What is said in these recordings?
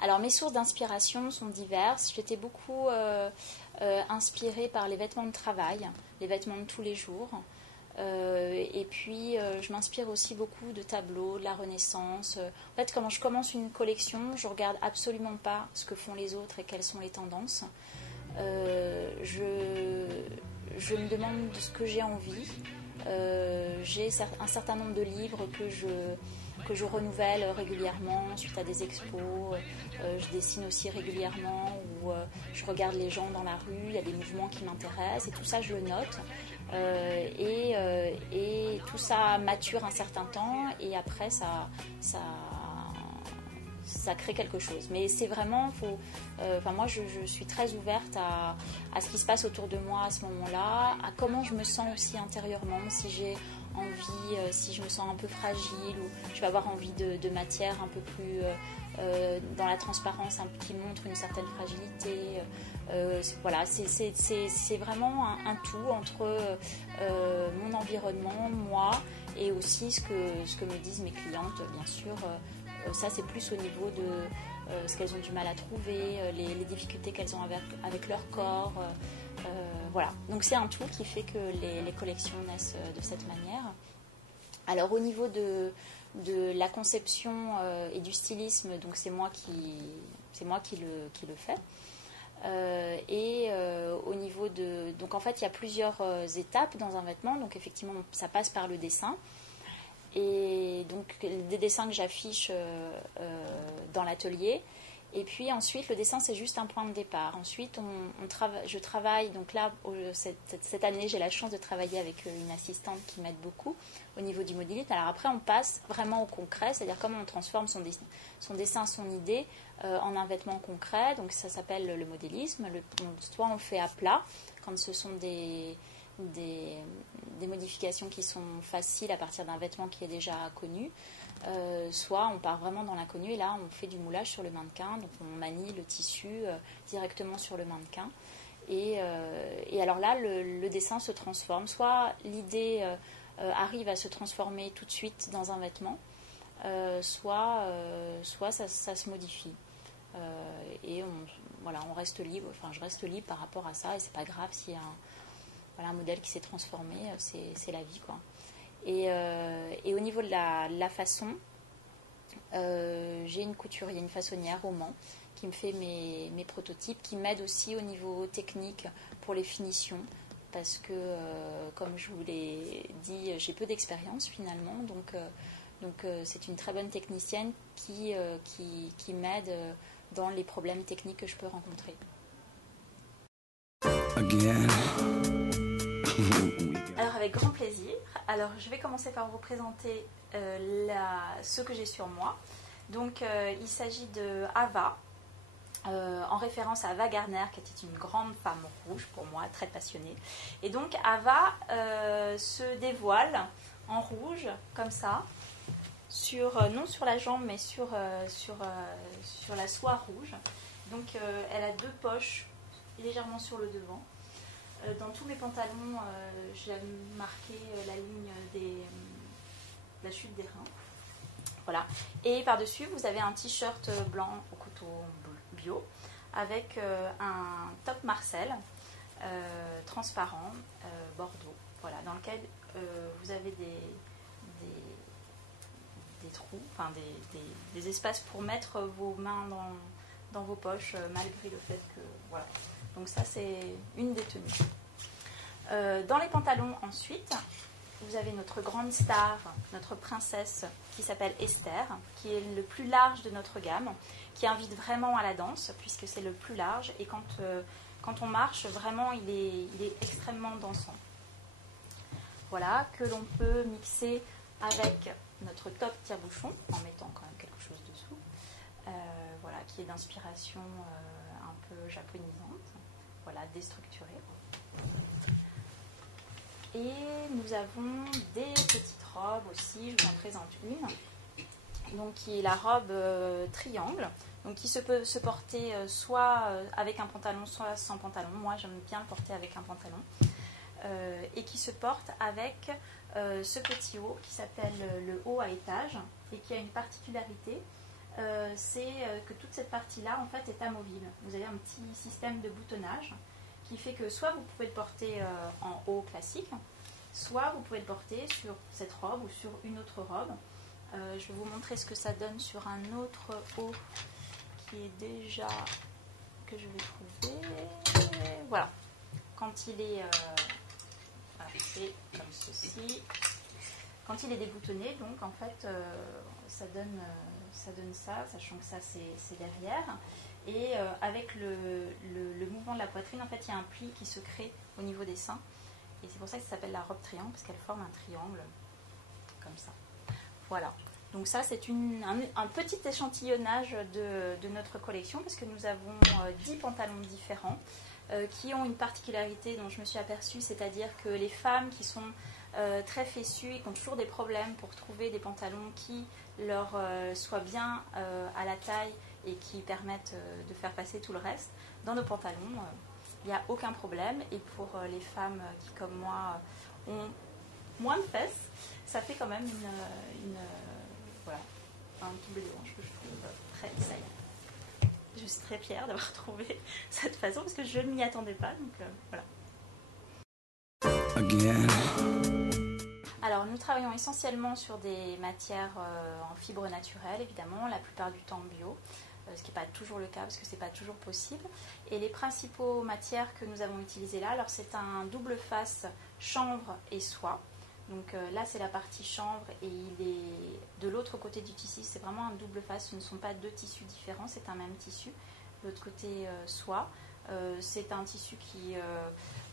Alors mes sources d'inspiration sont diverses. J'étais beaucoup inspirée par les vêtements de travail, les vêtements de tous les jours. Et puis je m'inspire aussi beaucoup de tableaux, de la Renaissance. En fait, quand je commence une collection, je ne regarde absolument pas ce que font les autres et quelles sont les tendances. Je me demande de ce que j'ai envie. J'ai un certain nombre de livres que je renouvelle régulièrement suite à des expos. Je dessine aussi régulièrement ou je regarde les gens dans la rue, il y a des mouvements qui m'intéressent et tout ça je le note. Et tout ça mature un certain temps et après ça crée quelque chose. Mais c'est vraiment, moi je suis très ouverte à ce qui se passe autour de moi à ce moment-là, à comment je me sens aussi intérieurement, si j'ai envie, si je me sens un peu fragile ou je vais avoir envie de matière un peu plus dans la transparence, qui montre une certaine fragilité. Voilà, c'est vraiment un tout entre mon environnement, moi, et aussi ce que me disent mes clientes, bien sûr. Ça, c'est plus au niveau de ce qu'elles ont du mal à trouver, les difficultés qu'elles ont avec leur corps. Voilà. Donc, c'est un tout qui fait que les collections naissent de cette manière. Alors, au niveau de la conception et du stylisme, donc c'est moi qui le fais. Au niveau de... Donc, en fait, il y a plusieurs étapes dans un vêtement. Donc, effectivement, ça passe par le dessin. Et donc des dessins que j'affiche dans l'atelier. Et puis ensuite, le dessin, c'est juste un point de départ. Ensuite, je travaille, donc là, cette année, j'ai la chance de travailler avec une assistante qui m'aide beaucoup au niveau du modélisme. Alors après, on passe vraiment au concret, c'est-à-dire comment on transforme son dessin, son idée en un vêtement concret. Donc ça s'appelle le modélisme. Soit on le fait à plat, quand ce sont des modifications qui sont faciles à partir d'un vêtement qui est déjà connu, soit on part vraiment dans l'inconnu et là on fait du moulage sur le mannequin, donc on manie le tissu directement sur le mannequin et alors là le dessin se transforme, soit l'idée arrive à se transformer tout de suite dans un vêtement, soit ça se modifie et on reste libre, enfin je reste libre par rapport à ça et c'est pas grave s'il y a un modèle qui s'est transformé, c'est la vie, quoi. Et au niveau de la façon, j'ai une couturière, une façonnière au Mans qui me fait mes prototypes, qui m'aide aussi au niveau technique pour les finitions, parce que, comme je vous l'ai dit, j'ai peu d'expérience finalement, donc c'est une très bonne technicienne qui m'aide dans les problèmes techniques que je peux rencontrer. Again. Alors avec grand plaisir. Alors je vais commencer par vous présenter ce que j'ai sur moi. Donc il s'agit de Ava, en référence à Ava Gardner, qui était une grande femme rouge pour moi, très passionnée. Et donc Ava se dévoile en rouge, comme ça, non sur la jambe, mais sur la soie rouge. Donc elle a deux poches légèrement sur le devant. Dans tous mes pantalons, j'ai marqué la ligne de la chute des reins. Voilà. Et par-dessus, vous avez un t-shirt blanc au couteau bio avec un top Marcel transparent bordeaux. Voilà, dans lequel vous avez des trous, enfin des espaces pour mettre vos mains dans vos poches, malgré le fait que... Voilà. Donc ça, c'est une des tenues. Dans les pantalons, ensuite, vous avez notre grande star, notre princesse, qui s'appelle Esther, qui est le plus large de notre gamme, qui invite vraiment à la danse, puisque c'est le plus large. Et quand on marche, vraiment, il est extrêmement dansant. Voilà, que l'on peut mixer avec notre top tire-bouchon, en mettant quand même quelque chose dessous. Voilà, qui est d'inspiration un peu japonisante. Voilà, déstructurée. Et nous avons des petites robes aussi, je vous en présente une. Donc qui est la robe triangle, donc qui peut se porter soit avec un pantalon, soit sans pantalon. Moi j'aime bien le porter avec un pantalon. Et qui se porte avec ce petit haut qui s'appelle le haut à étage et qui a une particularité, c'est que toute cette partie-là en fait est amovible. Vous avez un petit système de boutonnage qui fait que soit vous pouvez le porter en haut classique, soit vous pouvez le porter sur cette robe ou sur une autre robe. Je vais vous montrer ce que ça donne sur un autre haut qui est déjà que je vais trouver. Voilà. Quand il est voilà, c'est comme ceci. Quand il est déboutonné, donc en fait, ça donne ça, sachant que ça c'est derrière. Et avec le mouvement de la poitrine, en fait, il y a un pli qui se crée au niveau des seins. Et c'est pour ça que ça s'appelle la robe triangle, parce qu'elle forme un triangle, comme ça. Voilà. Donc ça, c'est un petit échantillonnage de notre collection, parce que nous avons 10 pantalons différents, qui ont une particularité dont je me suis aperçue, c'est-à-dire que les femmes qui sont très fessues et qui ont toujours des problèmes pour trouver des pantalons qui leur soient bien à la taille et qui permettent de faire passer tout le reste, dans nos pantalons, il n'y a aucun problème. Et pour les femmes qui, comme moi, ont moins de fesses, ça fait quand même voilà, un double déhanche que je trouve très saillant. Je suis très fière d'avoir trouvé cette façon parce que je ne m'y attendais pas, donc voilà. Alors nous travaillons essentiellement sur des matières en fibres naturelles, évidemment, la plupart du temps bio, ce qui n'est pas toujours le cas parce que ce n'est pas toujours possible. Et les principaux matières que nous avons utilisées là, alors c'est un double face chanvre et soie. Donc là c'est la partie chanvre et il est de l'autre côté du tissu, c'est vraiment un double face, ce ne sont pas deux tissus différents, c'est un même tissu. De l'autre côté soie, c'est un tissu qui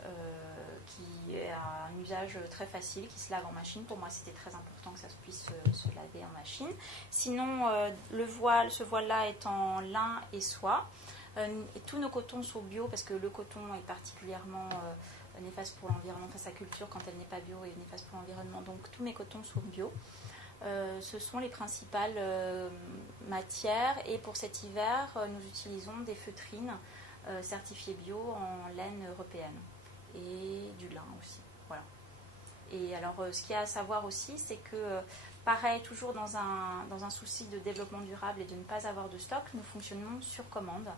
a un usage très facile, qui se lave en machine. Pour moi c'était très important que ça puisse se laver en machine. Sinon ce voile-là est en lin et soie. Et tous nos cotons sont bio parce que le coton est particulièrement néfaste pour l'environnement, enfin sa culture quand elle n'est pas bio est néfaste pour l'environnement, donc tous mes cotons sont bio. Ce sont les principales matières et pour cet hiver nous utilisons des feutrines certifiées bio en laine européenne et du lin aussi. Voilà. Et alors ce qu'il y a à savoir aussi c'est que pareil, toujours dans un souci de développement durable et de ne pas avoir de stock, nous fonctionnons sur commande.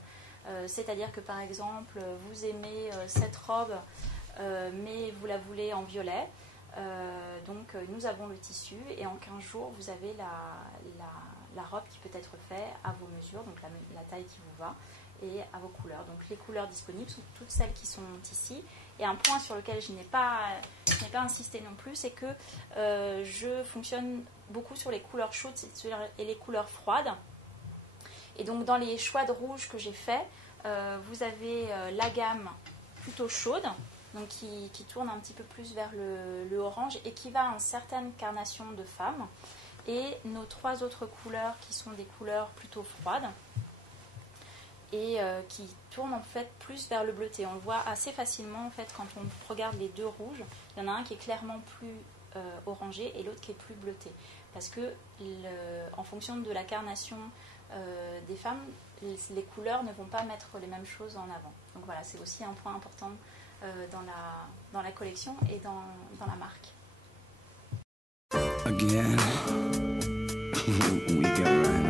C'est-à-dire que par exemple vous aimez cette robe mais vous la voulez en violet, donc nous avons le tissu et en 15 jours vous avez la robe qui peut être faite à vos mesures, donc la taille qui vous va et à vos couleurs. Donc les couleurs disponibles sont toutes celles qui sont ici. Et un point sur lequel je n'ai pas insisté non plus, c'est que je fonctionne beaucoup sur les couleurs chaudes et les couleurs froides. Et donc dans les choix de rouge que j'ai fait, vous avez la gamme plutôt chaude, donc qui tourne un petit peu plus vers le orange et qui va à une certaine carnation de femmes. Et nos 3 autres couleurs qui sont des couleurs plutôt froides et qui tournent en fait plus vers le bleuté. On le voit assez facilement en fait quand on regarde les 2 rouges. Il y en a un qui est clairement plus orangé et l'autre qui est plus bleuté. Parce que en fonction de la carnation des femmes, les couleurs ne vont pas mettre les mêmes choses en avant. Donc voilà, c'est aussi un point important dans la collection et dans la marque. Again, we got right.